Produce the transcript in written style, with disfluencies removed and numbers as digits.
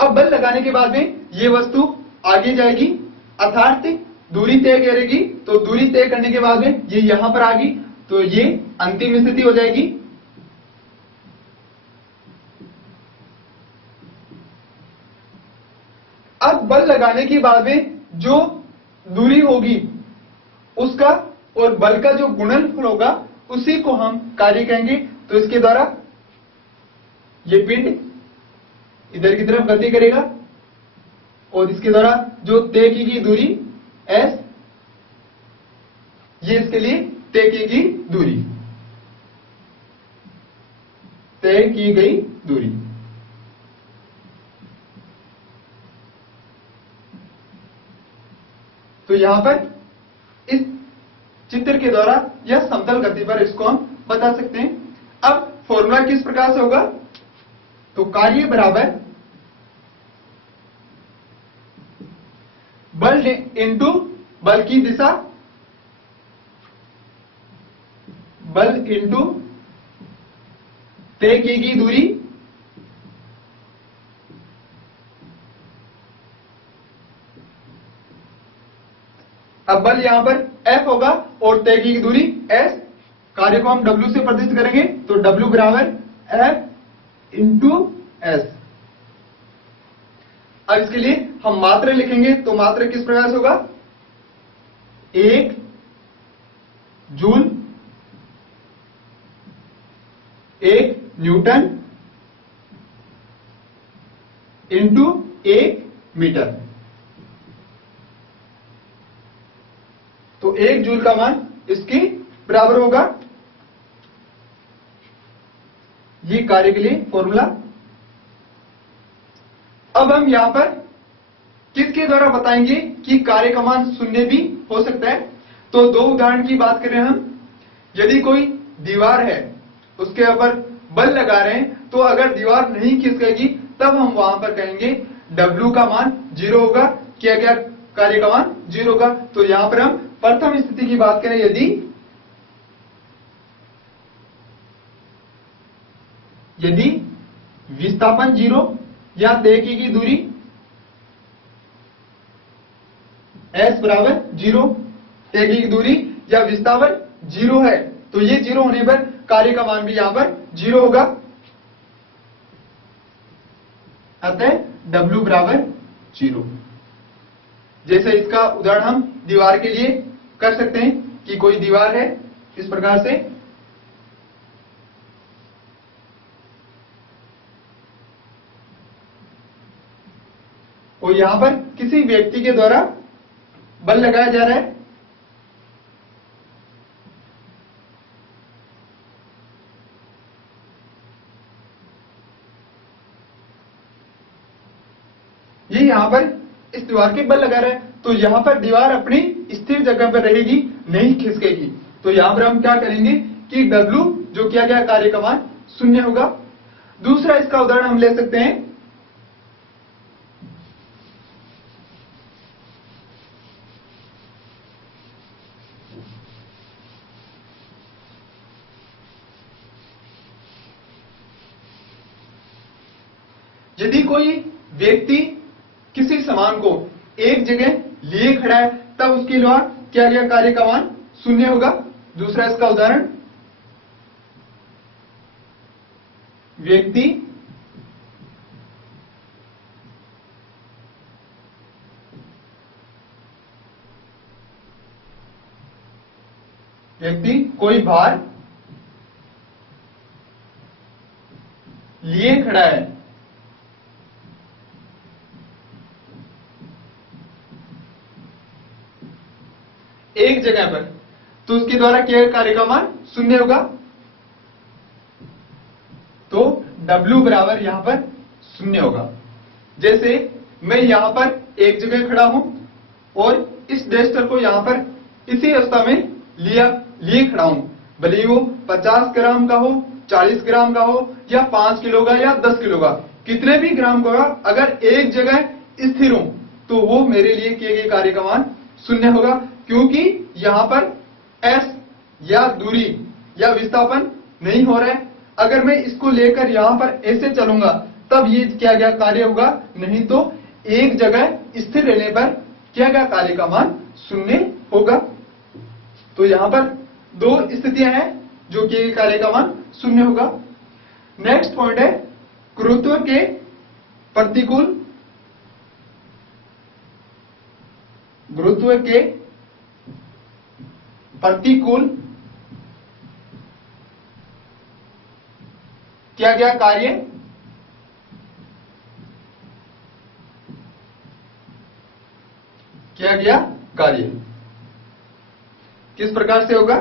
अब बल लगाने के बाद में ये वस्तु आगे जाएगी, अर्थात दूरी तय करेगी। तो दूरी तय करने के बाद में ये यहां पर आ गई, तो ये अंतिम स्थिति हो जाएगी। अब बल लगाने के बाद में जो दूरी होगी उसका और बल का जो गुणनफल होगा उसी को हम कार्य कहेंगे। तो इसके द्वारा ये पिंड इधर की तरफ गति करेगा और इसके द्वारा जो तय की गई दूरी s, ये इसके लिए तय की गई दूरी, तय की गई दूरी। तो यहां पर इस चित्र के द्वारा या समतल गति पर इसको हम बता सकते हैं। अब फॉर्मूला किस प्रकार से होगा, तो कार्य बराबर बल इंटू बल की दिशा, बल इंटू तय की गई दूरी, अब बल यहां पर F होगा और तय की दूरी S, कार्य को हम W से प्रदर्शित करेंगे। तो W बराबर F इंटू S। अब इसके लिए हम मात्रा लिखेंगे, तो मात्रा किस प्रकार से होगा, 1 जूल 1 न्यूटन इंटू 1 मीटर। तो 1 जूल का मान इसके बराबर होगा। ये कार्य के लिए फॉर्मूला। अब हम यहां पर किसके द्वारा बताएंगे कि कार्य का मान शून्य भी हो सकता है। तो दो उदाहरण की बात करें हम, यदि कोई दीवार है उसके ऊपर बल लगा रहे हैं, तो अगर दीवार नहीं खिसकेगी तब हम वहां पर कहेंगे W का मान 0 होगा। क्या क्या कार्य का मान 0 होगा। तो यहां पर हम प्रथम स्थिति की बात करें, यदि विस्थापन 0 या तय की गई दूरी S बराबर 0, तय की गई दूरी या विस्थापन 0 है, तो ये 0 होने पर कार्य का मान भी यहां पर 0 होगा। अतः W बराबर 0। जैसे इसका उदाहरण हम दीवार के लिए कर सकते हैं कि कोई दीवार है इस प्रकार से, और यहां पर किसी व्यक्ति के द्वारा बल लगाया जा रहा है। ये यहां पर इस दीवार के बल लगा रहा है, तो यहां पर दीवार अपनी स्थिर जगह पर रहेगी, नहीं खिसकेगी। तो यहां पर हम क्या करेंगे कि W जो किया गया कार्य का मान 0 होगा। दूसरा इसका उदाहरण हम ले सकते हैं, यदि कोई व्यक्ति किसी सामान को एक जगह लिए खड़ा है, तब उसके द्वारा किया गया कार्य का मान 0 होगा। दूसरा इसका उदाहरण, व्यक्ति कोई भार लिए खड़ा है, एक जगह पर, तो उसके द्वारा किया गया कार्य का मान 0 होगा। तो W बराबर यहां पर 0 होगा। जैसे मैं यहां पर एक जगह खड़ा हूं और इस डस्टर को यहां पर इसी अवस्था में लिए खड़ा हूं, भले वो 50 ग्राम का हो, 40 ग्राम का हो, या 5 किलो का या 10 किलो का, कितने भी ग्राम का, अगर एक जगह स्थिर हूं तो वो मेरे लिए किए गए कार्य का मान 0 होगा, क्योंकि यहां पर S या दूरी या विस्थापन नहीं हो रहा है। अगर मैं इसको लेकर यहां पर ऐसे चलूंगा तब ये किया गया कार्य होगा, नहीं तो एक जगह स्थिर रहने पर किया गया कार्य का मान 0 होगा। तो यहां पर दो स्थितियां हैं जो कि कार्य का मान 0 होगा। नेक्स्ट पॉइंट है गुरुत्व के प्रतिकूल किया गया कार्य किस प्रकार से होगा?